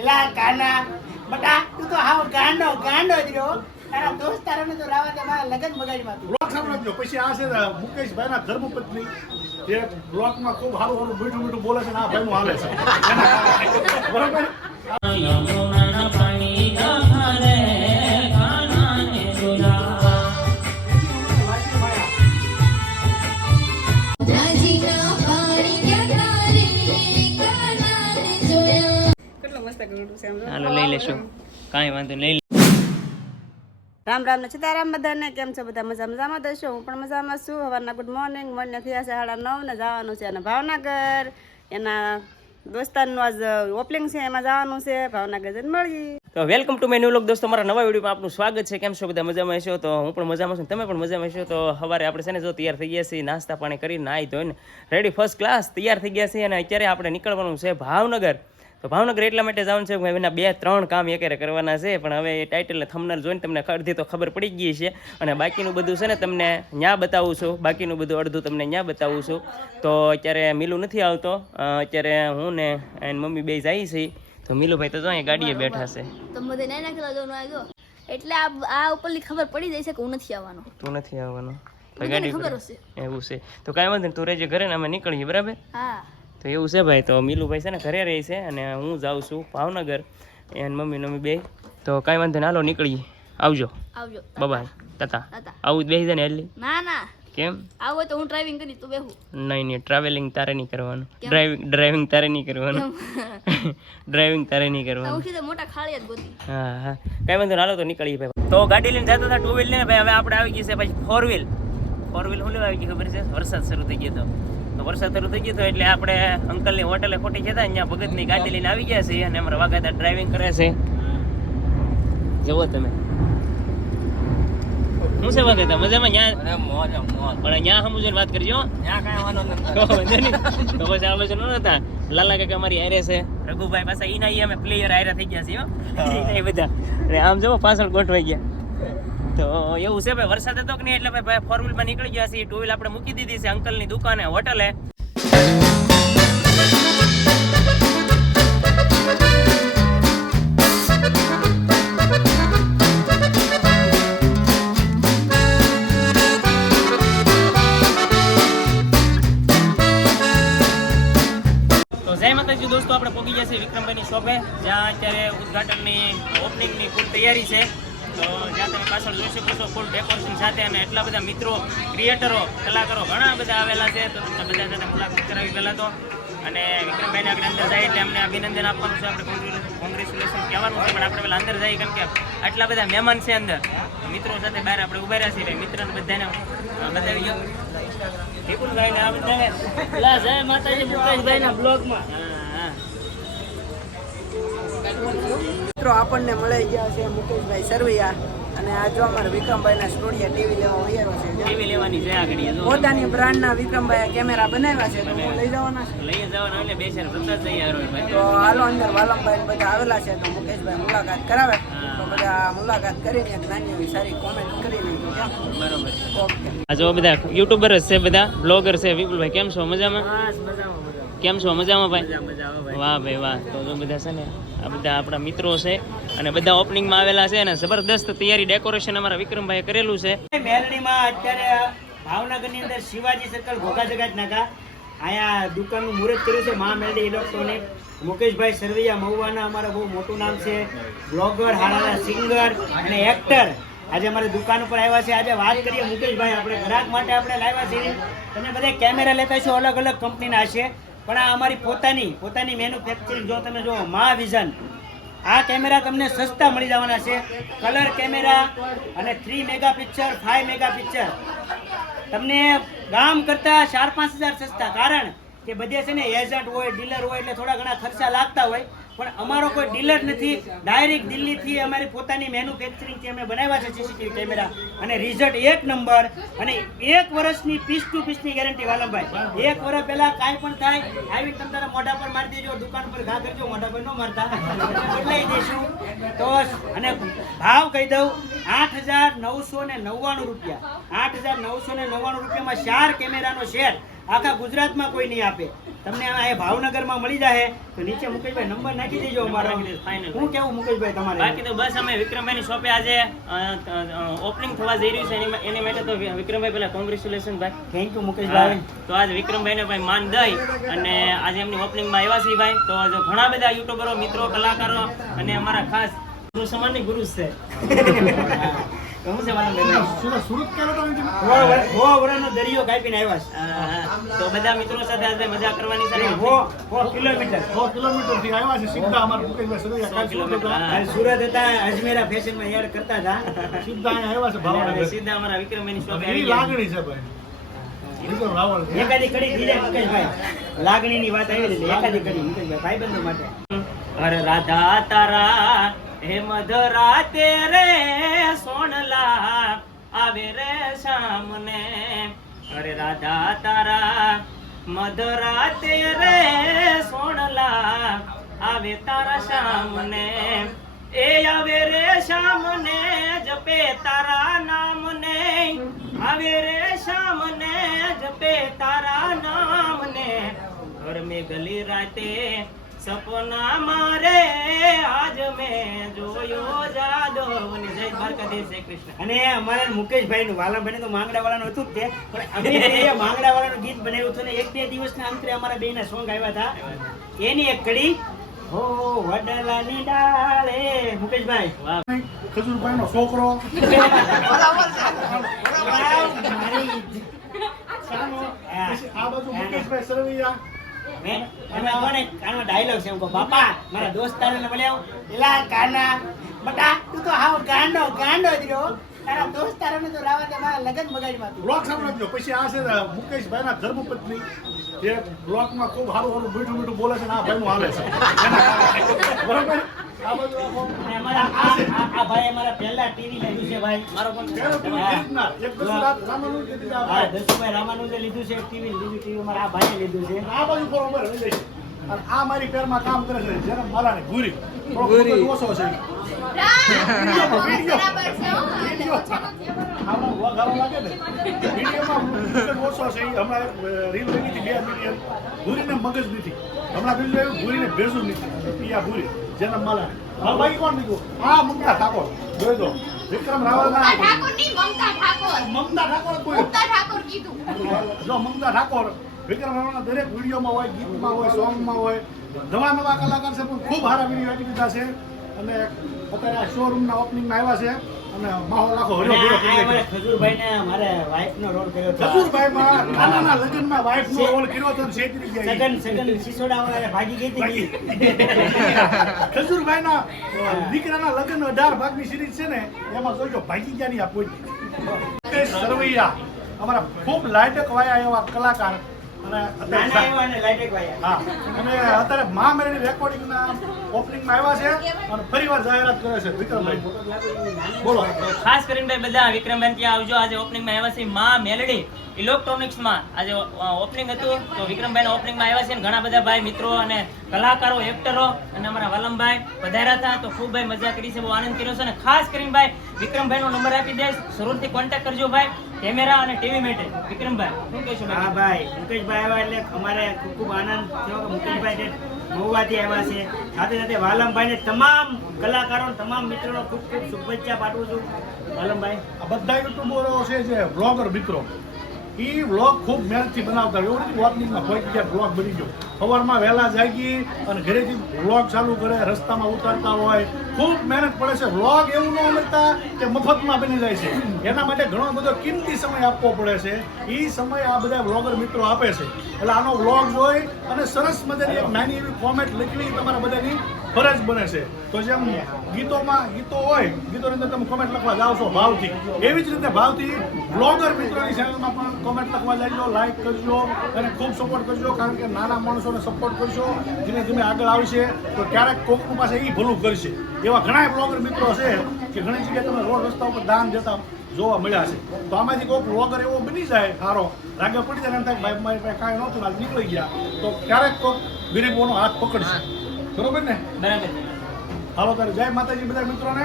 એલા કાના બટા તું તો હાવ ગાંડો ગાંડો જ રહ્યો. તારા દોસ્તારોને તો રાવા દે મારા લગન બગાડ્યું હતું બ્લોક સાંભળજો પછી આ છે ને મુકેશભાઈના ધર્મપત્ની જે બ્લોકમાં ખૂબ સારું સારું મીઠું મીઠું બોલે છે ને આ ભાઈનું હાલે છે. બરોબર? હાલો લઈ લેશું. કાંઈ વાંધો નહીં રામ રામ ને સીતારામ બધાને કેમ છો બધા? મજા મજામાં દશો હું પણ મજામાં છું. હવાના ગુડ મોર્નિંગ મોર્નિંગ થયા છે સાડા નવ ને જવાનું છે અને ભાવનગર. એના દોસ્તારનું આજ ઓપલિંગ છે એમાં જવાનું છે. ભાવનગર જઈને મળીએ. તો welcome to my new vlog દોસ્તો મારા નવા વિડીયોમાં આપનું સ્વાગત છે. કેમ છો બધા? મજામાં હશો? તો હું પણ મજામાં છું તમે પણ મજામાં હશો? તો સવારે આપણે છે ને જો તૈયાર થઈ ગયા છીએ નાસ્તા પાણી કરીને નાહી ધોઈને રેડી ફર્સ્ટ ક્લાસ તૈયાર થઈ ગયા છીએ અને અત્યારે આપણે નીકળવાનું છે ભાવનગર. તો ભાવનગર એટલા માટે જવાનું છે કે એના બે ત્રણ કામ એકેરે કરવાના છે પણ હવે એ ટાઇટલને થમનર જોઈને તમને અડધી તો ખબર પડી ગઈ છે. અને બાકીનું બધું છે ને તમને ન્યા બતાવું છું. બાકીનું બધું અડધું તમને ન્યા બતાવું છું. તો અત્યારે મિલું નથી આવતો. અત્યારે હું ને એની મમ્મી બે જાય છે. તો મિલુભાઈ તો જો અહીંયા ગાડીએ બેઠા છે. તો બધે નાના નાખેલા જોવાનું આવ્યો? એટલે આ આ ઉપરથી ખબર પડી જાય છે કે હું નથી આવવાનો. તું નથી આવવાનો. ગાડી ખબર હશે. એવું છે. તો કાંઈ વાંધો તું રહેજે ઘરે ને અમે નીકળીએ બરાબર? હા. તો એવું છે ભાઈ તો મીલુભાઈ છે ને ઘરે રહે છે અને હું જાઉં છું ભાવનગર. એન મમ્મી મમ્મી બે. તો કાંઈ વાંધો નહીં હાલો નીકળીએ. આવજો. આવજો. બાય તાતા આવું જ બેસી જાય ને એટલી ના ના. કેમ? આવો તો હું ડ્રાઇવિંગ કરી તું બેહું. નહીં નહીં ટ્રાવેલિંગ તારે નહીં કરવાનું. ડ્રાઇવિંગ ડ્રાઇવિંગ તારે નહીં કરવાનું. ડ્રાઇવિંગ તારે નહીં કરવાનું. હું સીધા મોટા ખાળિયા જ ગોતી. હા હા. કાંઈ વાંધો ના હાલો તો નીકળીએ ભાઈ. તો ગાડી લઈને જતા હતા ટુ વ્હીલ ને ભાઈ હવે આપણે આવી ગઈ છે પછી ફોર વ્હીલ ફોર વ્હીલ હું લેવા આવી ગઈ ખબર છે? વરસાદ શરૂ થઈ ગયો હતો તો વરસાદ શરૂ થઈ ગયો હતો એટલે આપણે અંકલની હોટલે ખોટી જતા ત્યાં ભગતની ગાડી લઈને આવી ગયા છે અને અમારા વાઘાદાર ડ્રાઇવિંગ કરે છે. જવો તમે. શું છે વાગાતા મજામાં? ત્યાં પણ ત્યાં સમજો વાત કરજો તો વાંધો નહીં. તો પછી આ બાજુ ન હતા લાલા કાકા અમારી આરે છે. રઘુભાઈ પાસે એના ઈ અમે પ્લેયર આયરા થઈ ગયા છીએ એ બધા. આમ જવો પાછળ ગોઠવાઈ ગયા. તો એવું છે ભાઈ, વરસાદ હતો કે નહીં? એટલે ભાઈ ફોર વ્હીલમાં નીકળી ગયા છીએ. ટુ વ્હીલ આપણે મૂકી દીધી છે અંકલની દુકાને, હોટલે. દોસ્તો, આપણે પહોંચી છીએ વિક્રમભાઈની શોપે જ્યાં અત્યારે ઉદઘાટનની ઓપનિંગની ફૂલ તૈયારી છે. જ્યાં તમે પાછળ જોઈ શકો છો ફૂલ ડેકોરેશન સાથે અને એટલા બધા મિત્રો ક્રિએટરો કલાકારો ઘણા બધા આવેલા છે. તો બધા સાથે મુલાકાત કરાવી પહેલાં તો. અને વિક્રમભાઈને આપણે અંદર જાય એટલે અમને અભિનંદન આપવાનું છે. આપણે કોંગ્રેચ્યુલેશન કહેવાનું છે, પણ આપણે પેલા અંદર જઈએ, કેમ કે આટલા બધા મહેમાન છે અંદર. મિત્રો સાથે બહાર આપણે ઊભા રહ્યા છીએ મિત્રોને બધાને બતાવી ગયો વિપુલભાઈને, આ બધાને. જય માતાજી, મુકેશભાઈના બ્લોગમાં. મિત્રો આપણને મળી ગયા છે મુકેશભાઈ સરવૈયા અને આ જો અમારા વિક્રમભાઈના સ્ટુડિયો ટીવી લેવા વૈયારો છે. ટીવી લેવાની છે આ પોતાની બ્રાન્ડના વિક્રમભાઈ કેમેરા બનાવ્યા છે તો લઈ જવાના લઈ જવાના એટલે બે ચાર બધા જ જઈએ તો હાલો અંદર વાલમભાઈ ને બધા આવેલા છે તો મુકેશભાઈ મુલાકાત કરાવે. તો બધા મુલાકાત કરીને એક નાની એવી સારી કોમેન્ટ કરીને બરોબર. છે. ઓકે જો બધા યુટ્યુબર જ છે બધા બ્લોગર છે વિપુલભાઈ કેમ છો? મજામાં? કેમ છો? મજામાં ભાઈ. વાહ ભાઈ વાહ. તો જો બધા છે ને આ બધા આપણા મિત્રો છે અને બધા ઓપનિંગમાં આવેલા છે અને જબરદસ્ત તૈયારી ડેકોરેશન અમારા વિક્રમભાઈએ કરેલું છે. મેલણીમાં અત્યારે ભાવનગરની અંદર શિવાજી સર્કલ ઘોઘા જગાત નાકા અહીંયા દુકાનનું મુહૂર્ત કર્યું છે મહા મેલડી ઇલેક્ટ્રોનિક. મુકેશભાઈ સરવૈયા મહુવાના અમારા બહુ મોટું નામ છે. બ્લોગર, હારાના સિંગર અને એક્ટર આજે અમારે દુકાન ઉપર આવ્યા છે. આજે વાત કરીએ મુકેશભાઈ, આપણે ગ્રાહક માટે આપણે લાવ્યા છીએ. તમે બધા કેમેરા લેતા છો અલગ અલગ કંપનીના હશે. પણ આ અમારી પોતાની પોતાની મેન્યુફેક્ચરિંગ જો તમે જુઓ વિઝન આ કેમેરા તમને સસ્તા મળી જવાના છે. કલર કેમેરા અને three mega picture five mega picture તમને ગામ કરતા ચાર પાંચ હજાર સસ્તા. કારણ કે બધે છે ને એજન્ટ હોય ડીલર હોય, એટલે થોડા ઘણા ખર્ચા લાગતા હોય. પણ અમારો કોઈ ડીલર નથી. ડાયરેક્ટ દિલ્હીથી અમારી પોતાની મેન્યુફેક્ચરિંગથી અમે બનાવ્યા છે સીસીટીવી કેમેરા અને રિઝલ્ટ એક નંબર અને એક વર્ષની પીસ ટુ પીસની ગેરંટી વાલમભાઈ. એક વર્ષ પહેલાં કાંઈ પણ થાય, આવી તમે તારા મોઢા પર મારી દેજો, દુકાન પર ઘા કરજો, મોઢા પર ન મારતા. બદલાઈ દઈશું તો અને ભાવ કહી દઉં, આઠ હજાર નવસો ને નવ્વાણું રૂપિયા. આઠ હજાર નવસો ને નવ્વાણું રૂપિયામાં ચાર કેમેરાનો સેટ આખા ગુજરાતમાં કોઈ નહીં આપે. તમને આ ભાવનગરમાં મળી જાય તો નીચે મુકેશભાઈ નંબર નાખી દેજો અમારો. હું કેવું મુકેશભાઈ તમારે? બાકી તો બસ અમે વિક્રમભાઈની શોપે આજે ઓપનિંગ થવા જઈ રહ્યું છે એની માટે તો વિક્રમભાઈ પહેલા કોંગ્રેચ્યુલેશન ભાઈ. થેન્ક યુ મુકેશભાઈ. તો આજ વિક્રમભાઈને ભાઈ માન દઈ અને આજે એમની ઓપનિંગમાં આવ્યા છીએ ભાઈ. તો આજે ઘણા બધા યુટ્યુબરો મિત્રો કલાકારો અને અમારા ખાસ ગુરુ સમાનની ગુરુ છે. તો છે સુરત સુરત ક્યારે તો નથી હો વર- હો વરસનો દરિયો કાપીને આવ્યા છે. હા, હા. તો બધા મિત્રો સાથે આજે મજા કરવાની છે હો હો કિલોમીટર. સો કિલોમીટરથી આવ્યા છે સીધા અમારા મુકેશભાઈ સરવૈયા કાલ સુરત કિલોમીટર, હતા. હા. અને સુરત હતા અજમેરા ફેશનમાં એડ કરતા હતા. સીધા અહીંયા આવ્યા છે ભાવનગર. સીધા અમારા વિક્રમભાઈની શોપે અને આવી લાગણી છે ભાઈ. બીજો રાવળ છે. એકાદી કડી થઈ જાય મુકેશભાઈ લાગણીની વાત આવી એટલે એકાદી કડી મુકેશભાઈ ભાઈબંધો માટે. રાધા તારા હે મધરાતે રે સોનલા આવે રે સામને અરે રાધા તારા મધરાતે રે સોનલા આવે તારા સામને એ આવે રે સામને જપે તારા નામને. આવે રે સામને જપે તારા નામને. ઘર મેં ગલી રાતે સપના મારે આજ મેં જોયો જાદવ અને જય દ્વારકાધીશ જય કૃષ્ણ. અને અમારા મુકેશભાઈ નું વાલાભાઈ તો માંગડા વાળાનું હતું જ તે. પણ અમે માંગડા વાળાનું ગીત બનાવ્યું હતું ને એક બે દિવસના અંતરે અમારા બે ના સોંગ આવ્યા હતા. એની એક કડી હો વડલાની ડાળે. મુકેશભાઈ. ખજુરભાઈ નો છોકરો. મારી આ બાજુ મુકેશભાઈ સરવૈયા. મેં તું તો હાવ ગાંડો ગાંડો જ તારા દોસ્તારોને તો રાવા દે, મારા લગન બગાડમાં તું બ્લોક સાંભળજો પછી આ છે ને મુકેશભાઈ ધર્મપત્ની, જે બ્લોકમાં ખૂબ સારું સારું મીઠું મીઠું બોલે છે ને, આ આ બાજુ આખો અને અમારા આ આ- આ ભાઈ અમારા પહેલા ટીવી લીધું છે ભાઈ. મારો આ આ આ આ મારી પેરમાં કામ કરે છે જેને મારાની ભૂરી. મગજ ઓછો છે. લાગે ને. વિડીયોમાં ઓછો છે હમણાં રીલ બની હતી બે મિલિયન. ભૂરીને મગજ નથી. હમણાં બીજું આવ્યું ભૂરીને ભેજું નથી. પિયા ભૂરી. જેના માલા હા ભાઈ કોણ લીધું હા મમતા ઠાકોર. જોઈ દો વિક્રમ રાવલના મમતા ઠાકોર. કોઈ જો મમતા ઠાકોર વિક્રમ રાવલના દરેક વિડીયોમાં હોય ગીતમાં હોય સોંગમાં હોય નવા નવા કલાકાર છે પણ ખૂબ સારા વીડિયો આપી દીધા છે. અને અત્યારે આ શોરૂમના ઓપનિંગમાં આવ્યા છે. અને માહોલ આખો હર્યો મારે રોલ કર્યો હતો. ખજૂરભાઈમાં નાનાના લગ્નમાં વાઈફનો રોલ કર્યો હતો છેતરી ગયા. સગન સગન સિસોડાવાળા ભાગી ગઈ હતી. ખજૂરભાઈના અ, દીકરાના લગ્ન અઢાર ભાગની સિરીઝ છે ને એમાં જોજો ભાગી ગયા ની આ કોઈ. સરવૈયા અમારા ખૂબ લાયટક વાયા એવા કલાકાર. અને અત્યારે મા મેરી રેકોર્ડિંગ વાળા. હા અને અત્યારે મા મેળવી રેકોર્ડિંગના ઓપનિંગમાં આવ્યા છે અને ફરીવાર જાહેરાત કરે છે. વિક્રમભાઈ. બોલો. ખાસ કરીને ભાઈ બધા વિક્રમભાઈ ત્યાં આવજો. આજે ઓપનિંગમાં આવ્યા છે માં મેલડી. ઇલેક્ટ્રોનિક્સમાં આજે ઓપનિંગ હતું. તો વિક્રમભાઈના ઓપનિંગમાં આવ્યા છે ઘણા બધા ભાઈ મિત્રો અને કલાકારો એક્ટરો અને અમારા વાલમભાઈ વધારે હતા. તો ખૂબ ભાઈ મજા કરી છે બહુ આનંદ કર્યો છે. અને ખાસ કરીને ભાઈ વિક્રમભાઈનો નંબર આપી દઈશ. જરૂરથી કોન્ટેક્ટ કરજો ભાઈ. કેમેરા અને ટીવી માટે. વિક્રમભાઈ શું કહેશો હા ભાઈ ભાઈ મુકેશભાઈ આવ્યા એટલે અમારે ખૂબ ખૂબ આનંદ થયો કે મુકેશભાઈ મહુવાથી આવ્યા છે. સાથે સાથે વાલમભાઈને તમામ કલાકારો તમામ મિત્રોનો ખૂબ ખૂબ શુભેચ્છા પાઠવું છું. વાલમભાઈ. આ બધા યુટ્યુબરો છે જે બ્લોગર મિત્રો. એ વ્લોગ ખૂબ મહેનતથી બનાવતા એવું નથી વોકિંગમાં કોઈ જગ્યાએ વ્લોગ બની ગયો. સવારમાં વહેલા જાગી અને ઘરેથી વ્લોગ ચાલુ કરે, રસ્તામાં ઉતારતા હોય. ખૂબ મહેનત પડે છે. વ્લોગ એવું ન મળતા કે મફતમાં બની જાય છે. એના માટે ઘણો બધો કિંમતી સમય આપવો પડે છે. એ સમય આ બધા વ્લોગર મિત્રો આપે છે. એટલે આનો વ્લોગ જોઈ અને સરસ મજાની એક નાની એવી કોમેન્ટ લખવી તમારા બધાની. ફરજ બને છે. તો જેમ ગીતોમાં ગીતો હોય, ગીતોની અંદર તમે કોમેન્ટ લખવા જાઓ છો ભાવથી. એવી જ રીતે ભાવથી બ્લોગર મિત્રોની ચેનલમાં પણ કોમેન્ટ લખવા જજો લાઈક કરજો અને ખૂબ સપોર્ટ કરજો, કારણ કે નાના માણસોને સપોર્ટ કરશો ધીમે ધીમે આગળ આવશે, તો ક્યારેક કોકનું પાસે એ ભલું કરશે. એવા ઘણા બ્લોગર મિત્રો છે કે ઘણી જગ્યાએ તમે રોડ રસ્તા ઉપર દાન દેતા જોવા મળ્યા છે. તો આમાંથી કોઈ બ્લોગર એવો બની જાય સારો રાગે પડી જાય એમ થાય ભાઈ, મારી પાસે કાંઈ નહોતું આજ નીકળી ગયા. તો ક્યારેક કોઈ ગરીબોનો હાથ પકડશે. બરોબર ને? બરાબર. હાલો તારે જય માતાજી બધા મિત્રોને.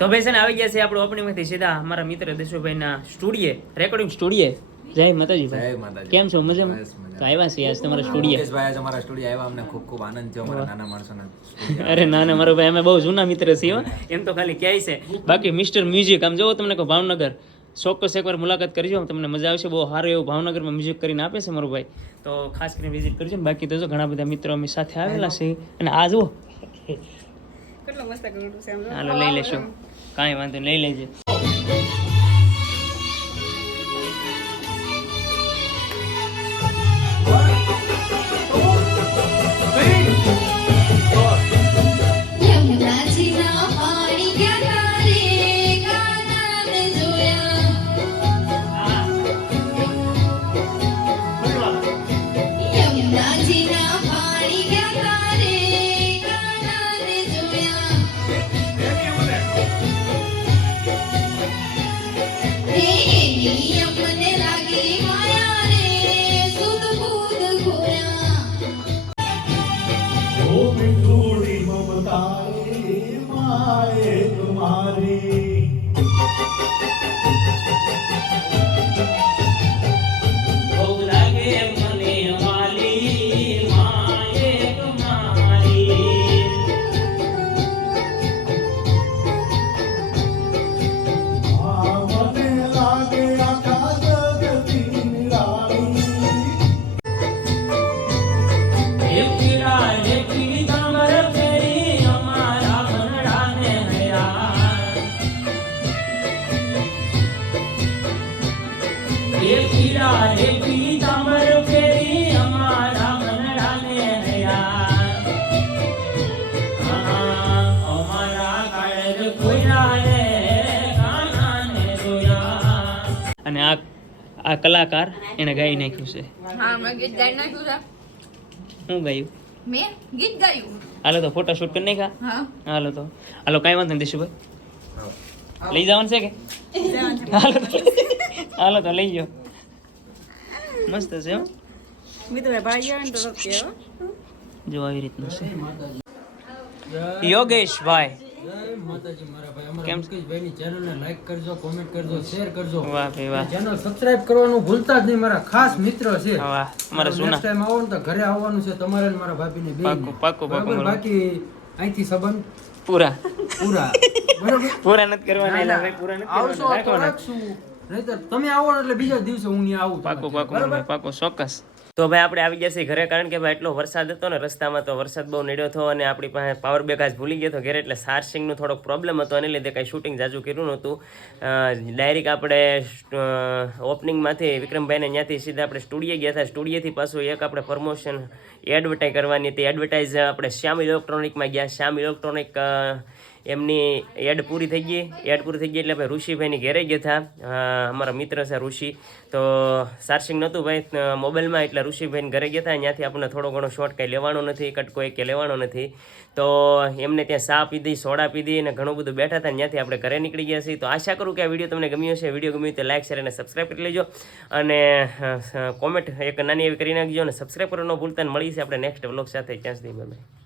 તો ભાઈ છે ને આવી ગયા છે આપણે ઓપનિંગમાંથી સીધા અમારા મિત્ર દેશુભાઈના સ્ટુડિયે રેકોર્ડિંગ સ્ટુડિયે. જય માતાજી જય ભાઈ માતાજી. કેમ છો? મજામાં? તો આવ્યા છીએ આજ તમારા સ્ટુડિયો. ભાઈ આજ અમારા સ્ટુડિયો આવ્યા અમને ખૂબ ખૂબ આનંદ થયો અમારા નાના માણસોના અરે ના ના મારો ભાઈ અમે બહુ જૂના મિત્ર છીએ હો. એમ તો ખાલી ક્યાંય છે. બાકી મિસ્ટર મ્યુઝિક આમ જોવો તમને કહો ભાવનગર ચોક્કસ એકવાર મુલાકાત કરજો તમને મજા આવશે. બહુ સારું એવું ભાવનગરમાં મ્યુઝિક કરીને આપે છે મારો ભાઈ. તો ખાસ કરીને વિઝિટ કરજો. ને બાકી તો જો ઘણા બધા મિત્રો અમે સાથે આવેલા છે. અને આ જુઓ. હાલો લઈ લેશો. કાંઈ વાંધો લઈ લેજે. મીઠોડી મમતા માએ તમારી આ કલાકાર એને ગાઈ નાખ્યું છે. હા મેં ગીત ગાઈ નાખ્યું છે. હું ગાયું? મેં ગીત ગાયું. હાલો તો ફોટો શૂટ કરી નાખ્યા? હા. હાલો તો. હાલો કાંઈ વાંધો નહીં દિશુભાઈ. લઈ જવાનું છે કે? હાલો તો. હાલો તો લઈ જાઓ મસ્ત છે હો. મિતુભાઈ ભાઈ આવે ને તો રોકીએ હો. જો આવી રીતનું છે. યોગેશભાઈ. કેમ? ભાઈની ચેનલને લાઈક કરજો કોમેન્ટ કરજો શેર કરજો. વાહ ભાઈ વાહ. ચેનલ સબસ્ક્રાઇબ કરવાનું ભૂલતા જ નહીં. મારા ખાસ મિત્ર છે. વાહ. મારા નેક્સ્ટ ટાઈમ આવો ને તો ઘરે આવવાનું છે તમારે ને મારા ભાભીને બે. પાક્કું, પાક્કું, બાકી અહીંથી સંબંધ? પૂરા. પૂરા. બરાબર? પૂરા નથી કરવાના એલા ભાઈ પૂરા નથી આવશો રાખવાના રાખશું. તમે આવો એટલે બીજા દિવસે હું ત્યાં આવું પાકું પાકો પાકું પાકું ચોક્કસ. તો ભાઈ આપણે આવી ગયા છીએ ઘરે, કારણ કે ભાઈ એટલો વરસાદ હતો ને, રસ્તામાં તો વરસાદ બહુ નડ્યો હતો અને આપણી પાસે પાવર બેગ આજ ભૂલી ગયો હતો ઘરે, એટલે ચાર્જિંગનો થોડોક પ્રોબ્લેમ હતો, એને લીધે કાંઈ શૂટિંગ જાજુ કર્યું નહોતું. ડાયરેક્ટ આપણે ઓપનિંગમાંથી વિક્રમભાઈને ત્યાંથી સીધા આપણે સ્ટુડિયો ગયા હતા. સ્ટુડિયોથી પાછું એક આપણે પ્રમોશન એડવર્ટાઈઝ કરવાની હતી. એડવર્ટાઈઝ આપણે શ્યામ ઇલેક્ટ્રોનિકમાં ગયા. શ્યામ ઇલેક્ટ્રોનિક એમની એડ પૂરી થઈ ગઈ. એડ પૂરી થઈ ગઈ એટલે ભાઈ ઋષિભાઈની ઘેરે ગયા હતા. અમારા મિત્ર છે ઋષિ. તો સાર્સિંગ નહોતું ભાઈ. મોબાઈલમાં એટલે ઋષિભાઈને ઘરે ગયા હતા. ત્યાંથી આપણને થોડો ઘણો શોર્ટ કંઈ લેવાનો નથી કટકો કે લેવાનો નથી. તો એમને ત્યાં ચા પીધી સોડા પીધી અને ઘણું બધું બેઠા હતા ત્યાંથી આપણે ઘરે નીકળી ગયા છીએ. તો આશા કરું કે આ વીડિયો તમને ગમ્યો છે વીડિયો ગમ્યો તો લાઈક શેર અને સબસ્ક્રાઈબ કરી લેજો. અને કોમેન્ટ એક નાની એવી કરી નાખજો અને સબસ્ક્રાઈબ કરવાનો ભૂલતા ને મળી છે આપણે નેક્સ્ટ વ્લોગ સાથે. ત્યાં સુધી બાય